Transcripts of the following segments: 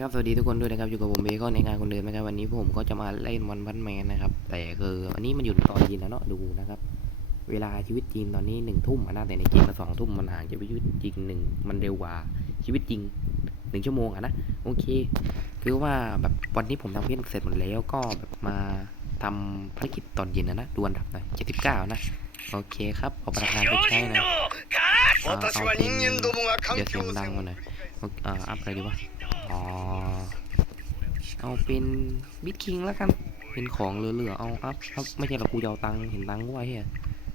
ครับสวัสดีทุกคนด้วยนะครับอยู่กับผมเบก็ในงานคนเดิมนะครับวันนี้ผมก็จะมาเล่นมอนพันแมนนะครับแต่คืออันนี้มันอยู่ตอนเย็นแล้วเนาะดูนะครับ เวลาชีวิตจริงตอนนี้หนึ่งทุ่มนะแต่ในเกมมาสองทุ่มมันห่างจากชีวิตจริงหนึ่งมันเร็วกว่าชีวิตจริงหนึ่งชั่วโมงอะนะโอเค คือว่าแบบวันนี้ผมทำเพื่อนเสร็จหมดแล้วก็แบบมาทำภารกิจตอนเย็นนะนะดวนดับหน่อยเจ็ดสิบเก้านะโอเคครับเอาประธานไปใช้นะเอาเป็นเดี๋ยวเสียงดังมาหน่อยอ่าอัพอะไรดีวะ อ๋อ เอาเป็นบิทคิงแล้วกัน เป็นของเหลือๆ เอาอัพอัพไม่ใช่หรอกกูจะเอาตังค์เห็นตังค์กูไว้เฮีย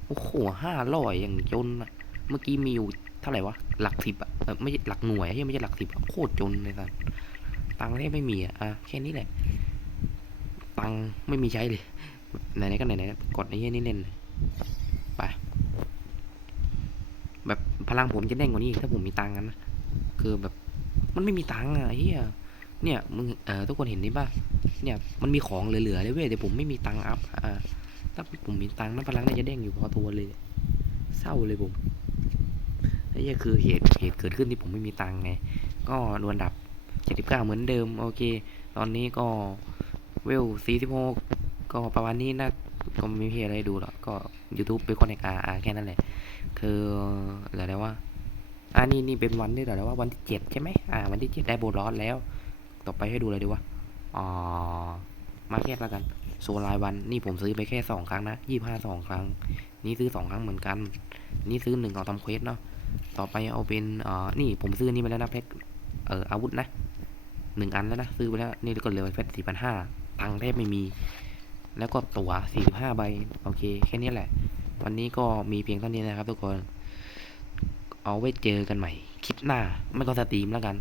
โอ้โหห้าร้อยอย่างจนอะเมื่อกี้มีอยู่เท่าไหร่วะ หลักสิบอะเออไม่ใช่หลักหน่วยเฮียไม่ใช่หลักสิบโคตรจนเลยสัสตังค์แทบไม่มีอะอะแค่นี้แหละ ตังค์ไม่มีใช้เลย ไหนๆก็ไหนๆกดไอ้เฮียนี่เล่นไปแบบพลังผมจะแน่งกว่านี้ถ้าผมมีตังค์กันนะคือแบบ มันไม่มีตังค์อะเฮียเนี่ยมึงเออทุกคนเห็นนี่ป่ะเนี่ยมันมีของเหลือๆเลยเว้ยแต่ผมไม่มีตังค์อัพอ่าถ้าผมมีตังค์นั้นพลังน่าจะเด้งอยู่พอตัวเลย เศร้าเลยผมไอ้เหี้ยคือเหตุเหตุเกิดขึ้นที่ผมไม่มีตังค์ไง ก็ดวลดับ 79 เหมือนเดิม โอเค ตอนนี้ก็เวล46 ก็ประมาณนี้นะก็ไม่มีอะไรดูหรอกก็ YouTube เป็นคนในอาอาแค่นั้นแหละ คืออะไรนะว่า อ่านี่นี่เป็นวันที่เท่าไหร่ว่าวันที่เจ็ดใช่ไหมอ่า วันที่เจ็ดได้โบลอสแล้ว ต่อไปให้ดูเลยดีว่าอ๋อมาแค่แล้วกันโซลายวันนี่ผมซื้อไปแค่สองครั้งนะยี่ห้าสองครั้ง นี่ซื้อสองครั้งเหมือนกัน นี่ซื้อหนึ่งเอาทำเควสเนาะต่อไปเอาเป็นอ่อนี่ผมซื้อนี่ไปแล้วนะเพชรเอ่ออาวุธนะหนึ่งอันแล้วนะซื้อไปแล้วนี่ก็เหลือเพชรสี่พันห้าตังค์แทบไม่มี แล้วก็ตั๋วสี่สิบห้าใบโอเค แค่นี้แหละ วันนี้ก็มีเพียงเท่านี้นะครับทุกคน เอาไว้เจอกันใหม่ คลิปหน้า ไม่ก็สตรีมแล้วกัน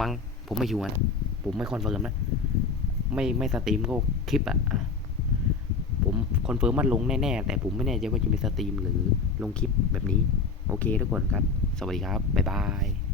มั้งผมไม่ชัวร์นะผมไม่คอนเฟิร์มนะ ไม่ไม่สตรีมก็คลิปอะ่ะผมคอนเฟิร์มมันลงแน่ๆ แต่ผมไม่แน่ใจว่าจะมีสตรีมหรือลงคลิปแบบนี้ โอเคทุกคนครับ สวัสดีครับ บ๊ายบาย